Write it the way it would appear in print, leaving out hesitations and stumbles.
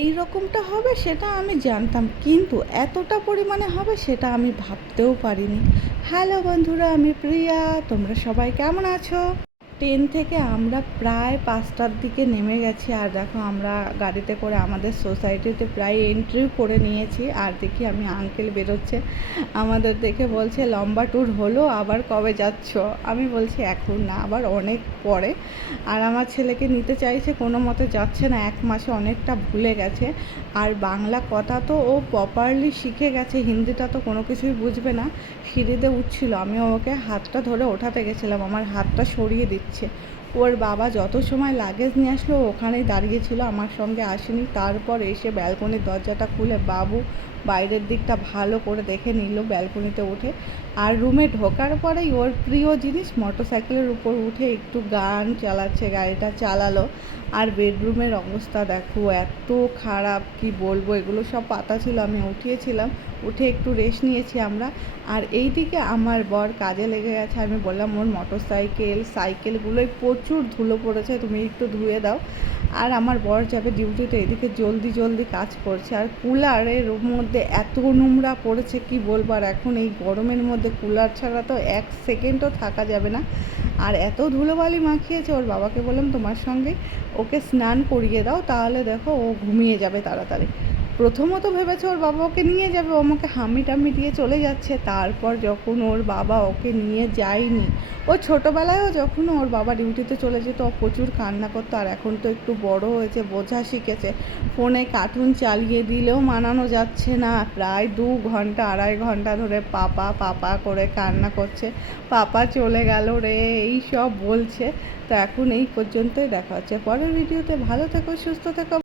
এই রকমটা হবে সেটা আমি জানতাম, কিন্তু এতটা পরিমাণে হবে সেটা আমি ভাবতেও পারিনি। হ্যালো বন্ধুরা, আমি প্রিয়া। তোমরা সবাই কেমন আছো? ট্রেন থেকে আমরা প্রায় 5টার দিকে নেমে গেছি, আর দেখো আমরা গাড়িতে করে আমাদের সোসাইটিতে প্রায় এন্ট্রিও করে নিয়েছি। আর দেখি আমি আঙ্কেল বেরোচ্ছে, আমাদের দেখে বলছে লম্বা ট্যুর হলো, আবার কবে যাচ্ছ? আমি বলছি এখন না, আবার অনেক পরে। আর আমার ছেলেকে নিতে চাইছে, কোনো মতে যাচ্ছে না, 1 মাসে অনেকটা ভুলে গেছে। আর বাংলা কথা তো ও প্রপারলি শিখে গেছে, হিন্দিটা তো কোনো কিছুই বুঝবে না। সিঁড়িতে উঠছিল, আমি ওকে হাতটা ধরে ওঠাতে গেছিলাম, আমার হাতটা সরিয়ে দিচ্ছে। ওর বাবা যত সময় লাগেজ নিয়ে আসলো ওখানেই দাঁড়িয়েছিল, আমার সঙ্গে আসেনি। তারপর এসে ব্যালকনির দরজাটা খুলে বাবু বাইরের দিকটা ভালো করে দেখে নিল ব্যালকনিতে উঠে। আর রুমে ঢোকার পরেই ওর প্রিয় জিনিস মোটরসাইকেলের উপর উঠে একটু গান চালাচ্ছে, গাড়িটা চালালো। আর বেডরুমের অবস্থা দেখো এত খারাপ, কি বলবো, এগুলো সব পাতা ছিল, আমি উঠিয়েছিলাম, উঠে একটু রেস্ট নিয়েছি আমরা। আর এই দিকে আমার বর কাজে লেগে গেছে। আমি বললাম ওর সাইকেলগুলোই প্রচুর ধুলো পড়েছে, তুমি একটু ধুয়ে দাও। আর আমার বর যাবে ডিউটিতে, এদিকে জলদি জলদি কাজ করছে। আর কুলারের মধ্যে এত নোংরা পড়েছে কি বলবো, আর এখন এই গরমের মধ্যে কুলার ছাড়া তো 1 সেকেন্ডও থাকা যাবে না। আর এত ধুলোবালি মাখিয়েছে, ওর বাবাকে বললাম তোমার সঙ্গে ওকে স্নান করিয়ে দাও, তাহলে দেখো ও ঘুমিয়ে যাবে তাড়াতাড়ি। প্রথমত ভেবেছে ওর বাবা ওকে নিয়ে যাবে, ও আমাকে হামি টামি দিয়ে চলে যাচ্ছে। তারপর যখন ওর বাবা ওকে নিয়ে যায়নি, ও ছোটোবেলায়ও যখন ওর বাবা ডিউটিতে চলে যেত ও প্রচুর কান্না করতো। আর এখন তো একটু বড় হয়েছে, বোঝা শিখেছে, ফোনে কার্টুন চালিয়ে দিলেও মানানো যাচ্ছে না। প্রায় 2 ঘন্টা 2.5 ঘন্টা ধরে পাপা পাপা করে কান্না করছে, পাপা চলে গেল রে, এই সব বলছে। তো এখন এই পর্যন্তই, দেখা হচ্ছে পরের ভিডিওতে। ভালো থেকো, সুস্থ থেকো।